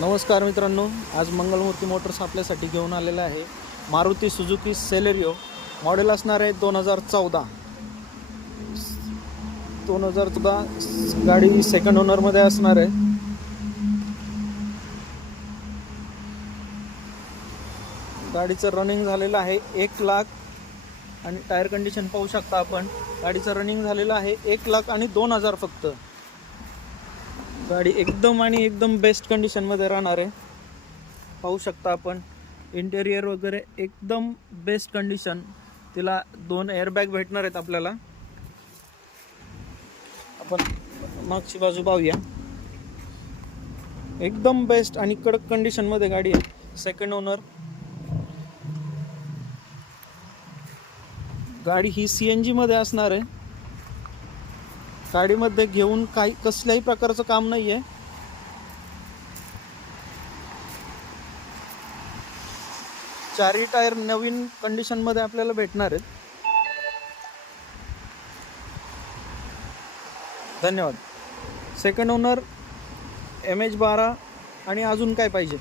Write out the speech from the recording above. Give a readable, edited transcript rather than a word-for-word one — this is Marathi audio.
नमस्कार मित्रांनो, आज मंगलमूर्ती मोटर्स आपल्यासाठी घेऊन आलेला आहे मारुती सुझुकी सेलेरियो. मॉडेल असणार आहे 2014. गाडी सेकंड ओनरमध्ये असणार आहे. गाडीचं रनिंग झालेलं आहे 1,00,000 आणि टायर कंडिशन पाहू शकता आपण. गाडीचं रनिंग झालेलं आहे 1,02,000 फक्त. गाडी एकदम बेस्ट कंडिशनमध्ये राहणार आहे. पाहू शकता आपण इंटेरियर वगैरे एकदम बेस्ट कंडिशन. तिला 2 एअरबॅग भेटणार आहेत आपल्याला. आपण मागची बाजू पाहूया. एकदम बेस्ट आणि कडक कंडिशनमध्ये गाडी आहे. Second owner. गाडी ही CNG मध्ये असणार आहे. गाडीमध्ये घेऊन कसल्याही प्रकारचं काम नाही आहे. चारही टायर नवीन कंडिशनमध्ये आपल्याला भेटणार आहेत. धन्यवाद. सेकंड ओनर, MH12 आणि अजून काय पाहिजे.